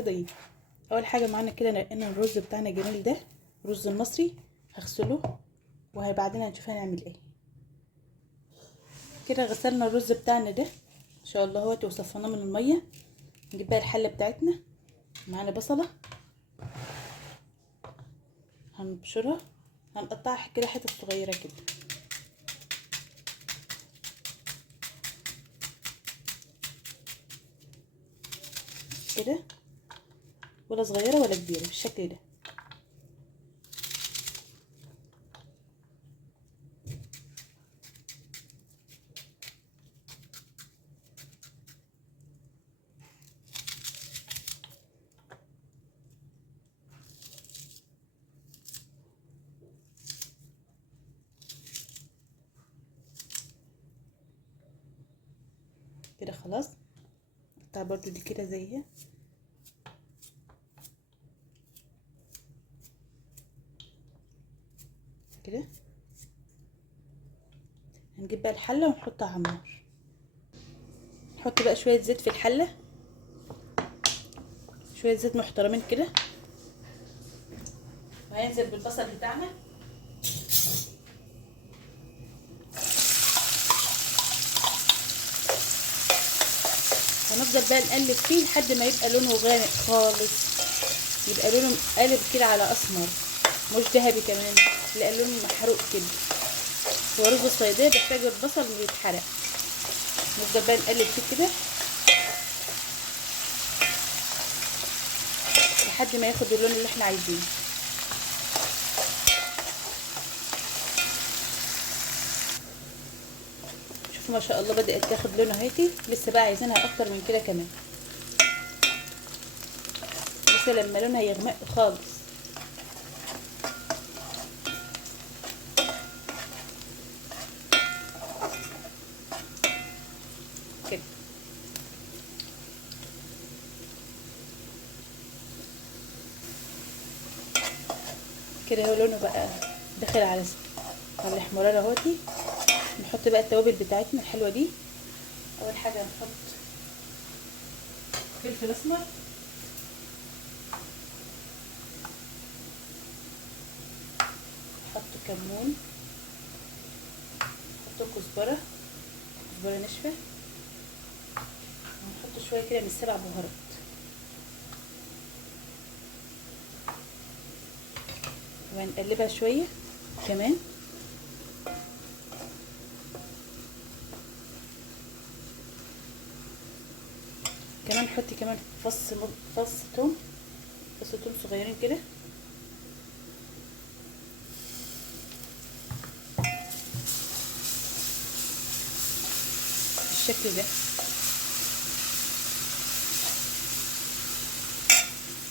ضيق. اول حاجه معانا كده لقينا الرز بتاعنا الجميل ده، الرز المصري. هغسله وبعدين هنشوف هنعمل ايه. كده غسلنا الرز بتاعنا ده ان شاء الله اهوت وصفناه من الميه. نجيب بقى الحله بتاعتنا. معانا بصله هنبشرها، هنقطعها كده حتت صغيره كده كده، ولا صغيره ولا كبيره بالشكل ده. كده خلاص. نقطع برضو دي كده زيها كده. هنجيب بقى الحله ونحطها على النار. نحط بقى شويه زيت في الحله، شويه زيت محترمين كده، وهننزل بالبصل بتاعنا. هنفضل بقى نقلب فيه لحد ما يبقى لونه غامق خالص، يبقى لونه قالب كده على اسمر، مش ذهبي كمان، لا لونه محروق كده. هو رز الصياديه بيحتاج البصل بيتحرق. نفضل بقى نقلب فيه كده لحد ما ياخد اللون اللي احنا عايزينه. شوفوا ما شاء الله بدأت تاخد لون اهيتي. لسه بقى عايزينها اكتر من كده كمان، لسه لما لونها يغمق خالص كده. كده هو لونه بقى داخل على الاحمرار اهوتي. نحط بقى التوابل بتاعتنا الحلوه دي. اول حاجه نحط فلفل اسمر، نحط كمون، نحط كزبره ناشفه، ونحط شويه كده من السبع بهارات. وهنقلبها شويه كمان. كمان نحط كمان فص توم صغيرين كده. بالشكل ده.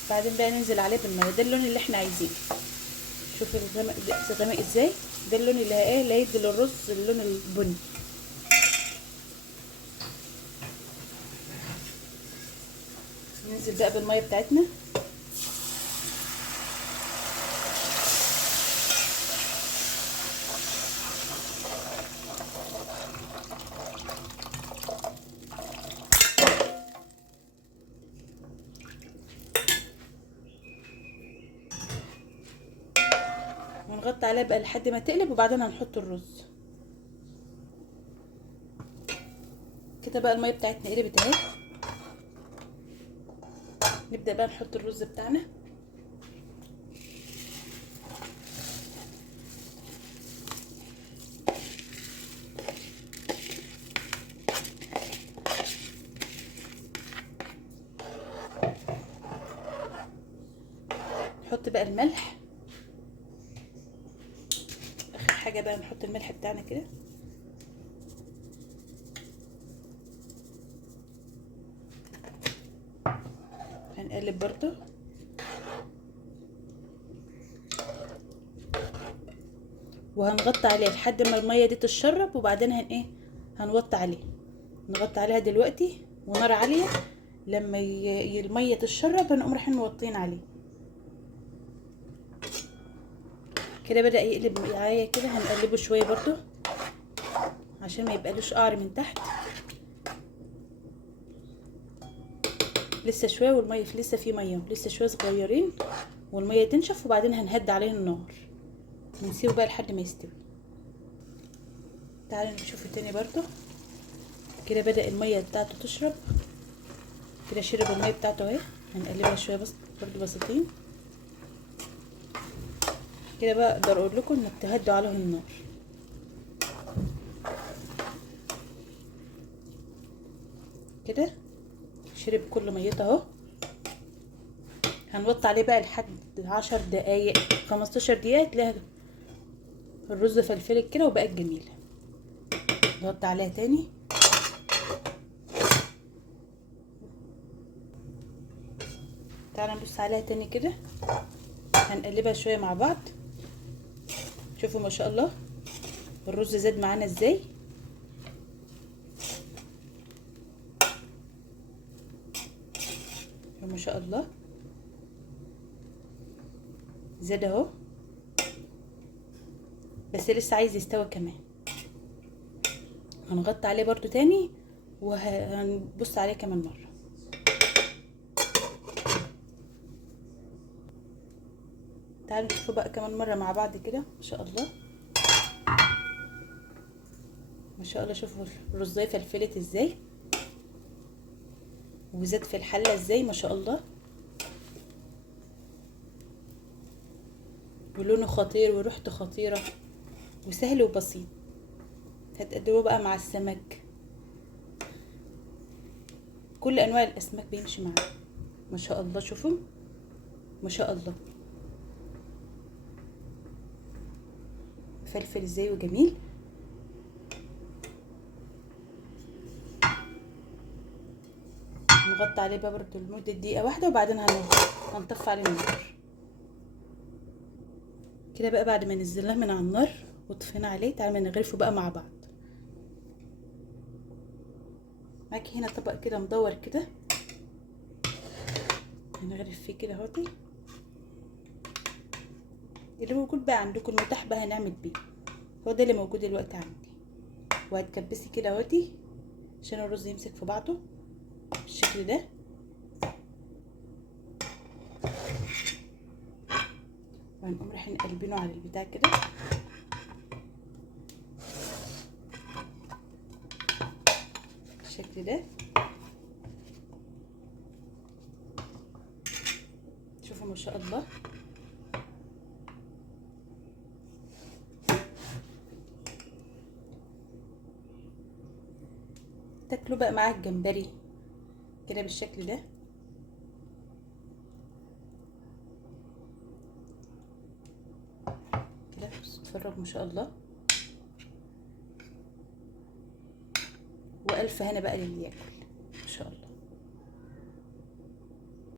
بعدين بقى ننزل عليه بالميه. ده اللون اللي احنا عايزينه. شوف الغمق ازاي. ده اللون اللي هيدي للرز اللون البني. ننزل بقى بالميه بتاعتنا. ونغطي عليها بقى لحد ما تقلب، وبعدين هنحط الرز. كده بقى الميه بتاعتنا قلبت اهي. نبدا بقى نحط الرز بتاعنا. نحط بقى الملح. اخر حاجه بقى نحط الملح بتاعنا كده. هنقلب برضو. وهنغطي عليه لحد ما الميه دي تتشرب، وبعدين هنوطي عليه. نغطي عليها دلوقتي ونار عاليه. لما الميه تتشرب هنقوم رايحين موطين عليه. كده بدأ يقلب معايا كده. هنقلبه شويه برضو عشان ما يبقالوش قعر من تحت. لسه شويه والميه لسه في ميه، لسه شويه صغيرين والميه تنشف، وبعدين هنهدي عليه النار ونسيبه بقى لحد ما يستوي. تعالوا نشوفه تاني برضو. كده بدأ الميه بتاعته تشرب، كده شرب الميه بتاعته اهي. هنقلبها شويه بس برضو بسيطين كده. بقى اقدر اقول لكم انك تهدوا عليه النار. كده شرب كل ميته اهو. هنوطي عليه بقى لحد 10 دقايق 15 دقيقه، تلاقي الرز فلفلت كده وبقت جميله. نوطي عليها تاني. تعالى نبص عليها تاني كده. هنقلبها شويه مع بعض. شوفوا ما شاء الله الرز زاد معانا ازاي. ما شاء الله زاد اهو، بس لسه عايز يستوي كمان. هنغطي عليه برضو تاني وهنبص عليه كمان مره. تعالوا نشوفه بقى كمان مره مع بعض كده. ما شاء الله ما شاء الله. شوفوا الرزايه فلفلت ازاي وزاد في الحله ازاي. ما شاء الله ولونه خطير وريحته خطيره وسهل وبسيط. هتقدموه بقى مع السمك، كل انواع الاسماك بيمشي معاه. ما شاء الله شوفوا ما شاء الله فلفل ازاي وجميل. نغطي عليه بقى برضه لمده دقيقه واحده وبعدين هنطفي عليه النار. كده بقى بعد ما نزلناه من على النار وطفينا عليه، تعالوا نغرفه بقى مع بعض. معاكي هنا طبق كده مدور كده، هنغرف فيه كده اهوتي. اللي موجود بقى عندكم المتاح بقى هنعمل بيه، هو ده اللي موجود دلوقتي عندي. وهتكبسي كده اهوتي عشان الرز يمسك في بعضه بالشكل ده. وهنقوم رايحين قلبينه على البتاع كده بالشكل ده. شوفوا ما شاء الله تاكلوا بقى معاه الجمبري كده بالشكل ده. كده اتفرجوا ما شاء الله. والف هنا بقى للي ياكل.